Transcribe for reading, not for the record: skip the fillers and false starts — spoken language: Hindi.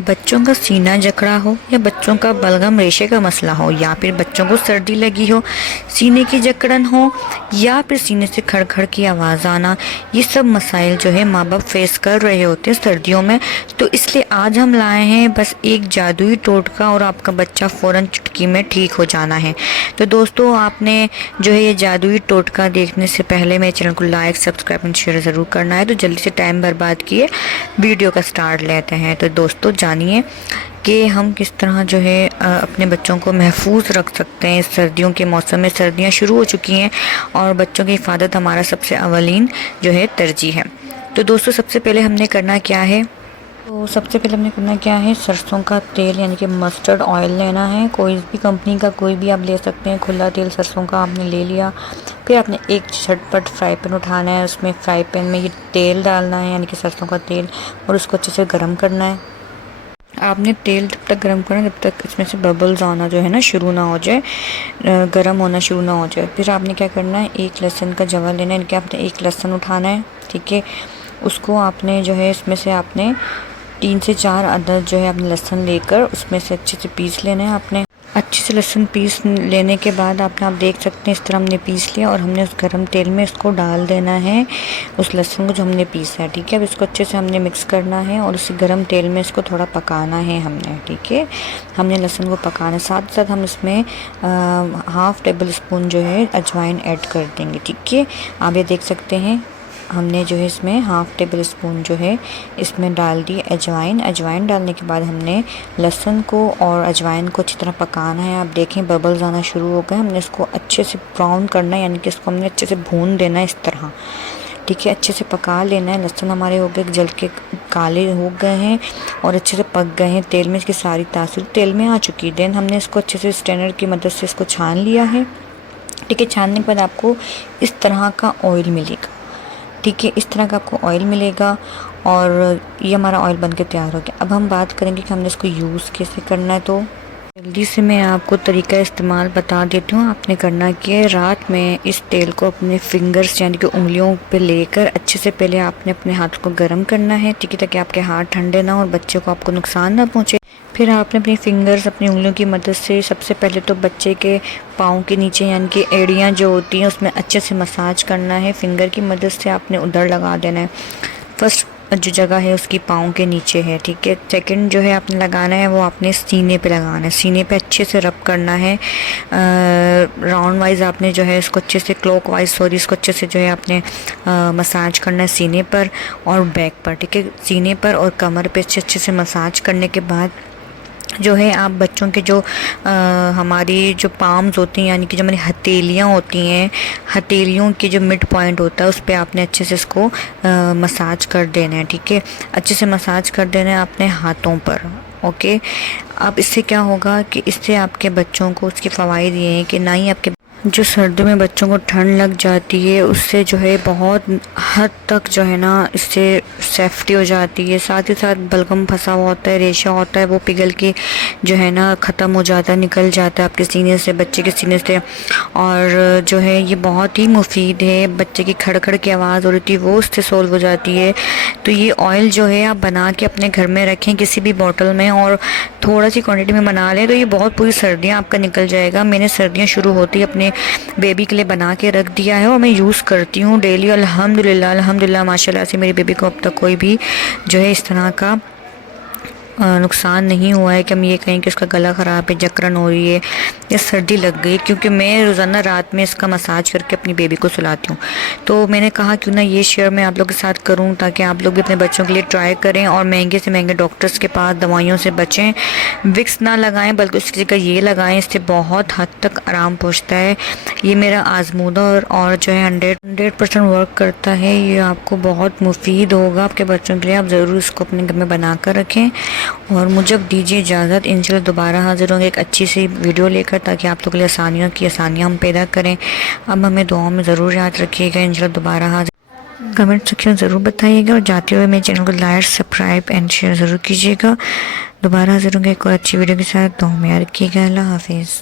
बच्चों का सीना जकड़ा हो या बच्चों का बलगम रेशे का मसला हो या फिर बच्चों को सर्दी लगी हो, सीने की जकड़न हो या फिर सीने से खड़खड़ की आवाज़ आना, ये सब मसाइल जो है माँ बाप फेस कर रहे होते हैं सर्दियों में। तो इसलिए आज हम लाए हैं बस एक जादुई टोटका और आपका बच्चा फ़ौरन चुटकी में ठीक हो जाना है। तो दोस्तों, आपने जो है ये जादुई टोटका देखने से पहले मेरे चैनल को लाइक, सब्सक्राइब एंड शेयर ज़रूर करना है। तो जल्दी से टाइम बर्बाद किए वीडियो का स्टार्ट लेते हैं। तो दोस्तों, जानिए कि हम किस तरह जो है अपने बच्चों को महफूज रख सकते हैं इस सर्दियों के मौसम में। सर्दियां शुरू हो चुकी हैं और बच्चों की हिफाजत हमारा सबसे अवलीन जो है तरजीह है। तो दोस्तों, सबसे पहले हमने करना क्या है, सरसों का तेल यानी कि मस्टर्ड ऑयल लेना है। कोई भी कंपनी का कोई भी आप ले सकते हैं। खुला तेल सरसों का आपने ले लिया। फिर आपने एक झटपट फ्राई पैन उठाना है। उसमें फ्राई पैन में ये तेल डालना है यानी कि सरसों का तेल, और उसको अच्छे से गर्म करना है। आपने तेल जब तक गर्म करना जब तक इसमें से बबल्स आना जो है ना शुरू ना हो जाए, गर्म होना शुरू ना हो जाए। फिर आपने क्या करना है, एक लहसुन का जवा लेना है। इनके आपने एक लहसुन उठाना है, ठीक है। उसको आपने जो है इसमें से आपने 3 से 4 अदद जो है आपने लहसुन लेकर उसमें से अच्छे से पीस लेना है। आपने अच्छे से लहसुन पीस लेने के बाद आप देख सकते हैं इस तरह हमने पीस लिया और हमने उस गरम तेल में इसको डाल देना है, उस लहसुन को जो हमने पीसा है, ठीक है। अब इसको अच्छे से हमने मिक्स करना है और उसी गरम तेल में इसको थोड़ा पकाना है हमने, ठीक है। हमने लहसुन को पकाना, साथ साथ हम इसमें हाफ़ टेबल स्पून जो है अजवाइन ऐड कर देंगे, ठीक है। आप ये देख सकते हैं हमने जो है इसमें हाफ़ टेबल स्पून जो है इसमें डाल दी अजवाइन। अजवाइन डालने के बाद हमने लहसुन को और अजवाइन को अच्छी तरह पकाना है। आप देखें बबल्स आना शुरू हो गए। हमने इसको अच्छे से ब्राउन करना है यानी कि इसको हमने अच्छे से भून देना है इस तरह, ठीक है। अच्छे से पका लेना है। लहसुन हमारे हो गए जल के काले हो गए हैं और अच्छे से पक गए हैं। तेल में इसकी सारी तासीर तेल में आ चुकी है। देन हमने इसको अच्छे से स्ट्रेनर की मदद से इसको छान लिया है, ठीक है। छानने के बाद आपको इस तरह का ऑयल मिलेगा, ठीक है। इस तरह का आपको ऑयल मिलेगा और ये हमारा ऑयल बनके तैयार हो गया। अब हम बात करेंगे कि हमने इसको यूज़ कैसे करना है। तो जल्दी से मैं आपको तरीका इस्तेमाल बता देती हूँ। आपने करना कि रात में इस तेल को अपने फिंगर्स यानी कि उंगलियों पे लेकर अच्छे से पहले आपने अपने हाथ को गर्म करना है, ठीक है, ताकि आपके हाथ ठंडे ना हो और बच्चे को आपको नुकसान ना पहुँचे। फिर आपने अपनी फिंगर्स अपनी उंगलियों की मदद से सबसे पहले तो बच्चे के पाँव के नीचे यानी कि एड़ियाँ जो होती हैं उसमें अच्छे से मसाज करना है। फिंगर की मदद से आपने उधर लगा देना है। फर्स्ट जो जगह है उसकी पाँव के नीचे है, ठीक है। सेकंड जो है आपने लगाना है वो आपने सीने पे लगाना है। सीने पे अच्छे से रब करना है। राउंड वाइज आपने जो है इसको अच्छे से इसको अच्छे से जो है आपने मसाज करना है सीने पर और बैक पर, ठीक है। सीने पर और कमर पे अच्छे से मसाज करने के बाद जो है आप बच्चों के जो हमारी जो पाम्स होती हैं यानी कि जो हमारी हथेलियाँ होती हैं, हथेलियों के जो मिड पॉइंट होता है उस पर आपने अच्छे से इसको मसाज कर देना है, ठीक है। अच्छे से मसाज कर देना है अपने हाथों पर, ओके। अब इससे क्या होगा कि इससे आपके बच्चों को उसके फ़वाइद ये हैं कि ना ही आपके जो सर्दियों में बच्चों को ठंड लग जाती है उससे जो है बहुत हद तक जो है ना इससे सेफ्टी हो जाती है। साथ ही साथ बलगम फंसा हुआ होता है, रेशा होता है, वो पिघल के जो है ना ख़त्म हो जाता है, निकल जाता है आपके सीने से, बच्चे के सीने से। और जो है ये बहुत ही मुफीद है। बच्चे की खड़खड़ की आवाज़ हो रही थी वो उससे सोल्व हो जाती है। तो ये ऑयल जो है आप बना के अपने घर में रखें किसी भी बॉटल में और थोड़ा सी क्वांटिटी में बना लें तो ये बहुत पूरी सर्दियाँ आपका निकल जाएगा। मैंने सर्दियाँ शुरू होती ही अपने बेबी के लिए बना के रख दिया है और मैं यूज़ करती हूँ डेली। अल्हम्दुलिल्लाह माशाल्लाह से मेरी बेबी को अब तक कोई भी जो है इस तरह का नुकसान नहीं हुआ है कि हम ये कहें कि उसका गला ख़राब है, जकड़न हो रही है या सर्दी लग गई, क्योंकि मैं रोज़ाना रात में इसका मसाज करके अपनी बेबी को सुलाती हूँ। तो मैंने कहा क्यों ना ये शेयर मैं आप लोगों के साथ करूँ ताकि आप लोग भी अपने बच्चों के लिए ट्राई करें और महंगे से महंगे डॉक्टर्स के पास दवाइयों से बचें। विक्स ना लगाएं बल्कि उसकी जगह ये लगाएं, इससे बहुत हद तक आराम पहुँचता है। ये मेरा आजमूदा और जो है 100% वर्क करता है। ये आपको बहुत मुफीद होगा आपके बच्चों के लिए। आप ज़रूर इसको अपने घर में बना कर रखें और मुझे अब दीजिए इजाज़त। इंशाल्लाह दोबारा हाज़िर होंगे एक अच्छी सी वीडियो लेकर ताकि आप लोगों के लिए आसानियाँ हम पैदा करें। अब हमें दुआओं में ज़रूर याद रखिएगा। इंशाल्लाह दोबारा हाज़िर। कमेंट सेक्शन ज़रूर बताइएगा और जाते हुए मेरे चैनल को लाइक, सब्सक्राइब एंड शेयर ज़रूर कीजिएगा। दोबारा हाज़िर होंगे एक और अच्छी वीडियो के साथ। दुआ में याद रखिएगा। अल्लाह हाफिज़।